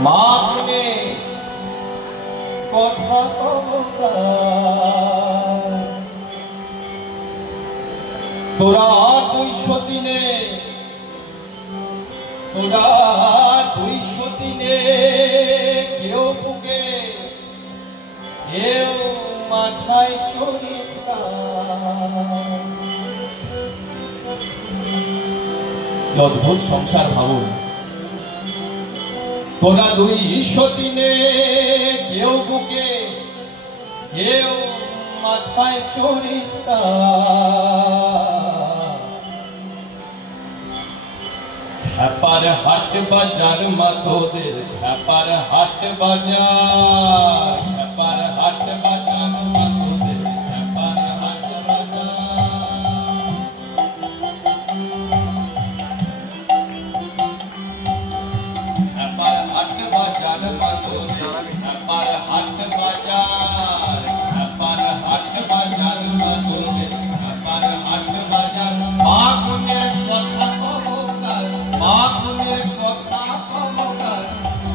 মাগনে কথা তোরা দুইশো দিনে তোরা দুইশো দিনে কেউ বুকে কেউ মাথায় চলিস অদ্ভুত সংসার ভাবুন। তোরা দুই সতীনে কেউ বুকে, কেউ মাথায় চরিস্তা খ্যাপার হাট বাজার মা তোদের খ্যাপার হাট বাজার, খ্যাপার হাট বাজার মা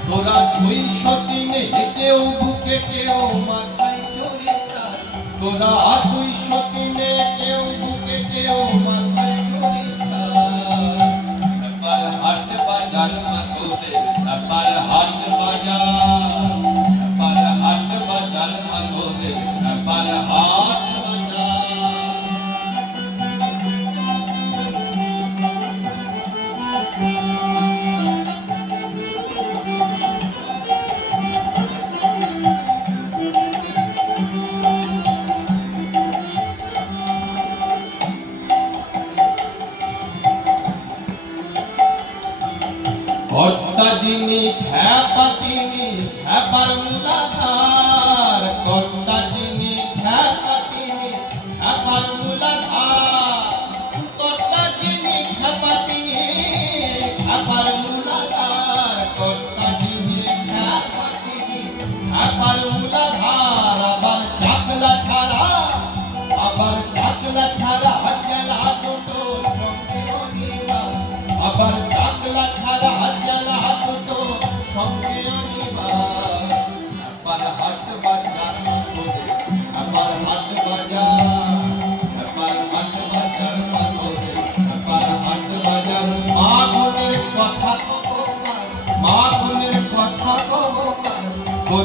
তোরা দুই সতীনে কেউ বুকে কেউ মাথায় তোরা দুই সতীনে কেউ বুকে কেউ আবার মূলাধার কর্তা যিনি খ্যাতা তিনি আবার মূলাধার কর্তা যিনি খ্যাপা তিনি আবার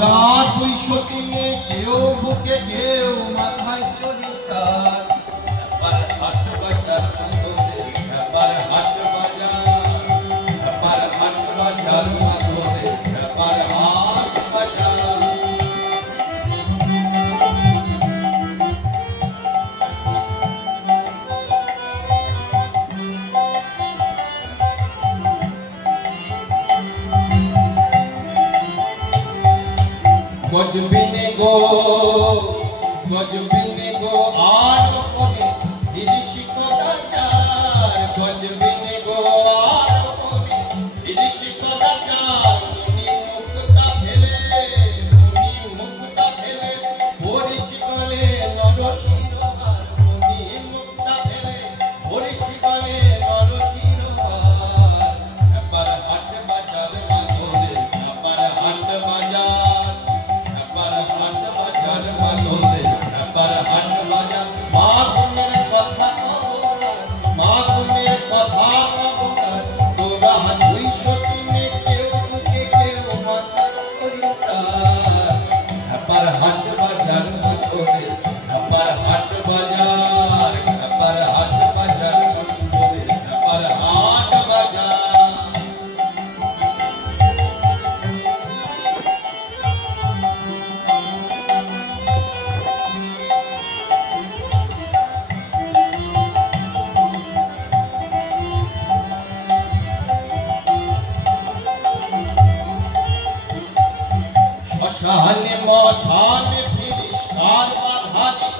তোরা দুই সতীনে কেউ বুকে কেউ মাথায় চলিস তার। হাট বাজার হাট বাজার হাট বাজার মজবিনে গো মজবিনে শান মশান ফিরিস্তার বাধা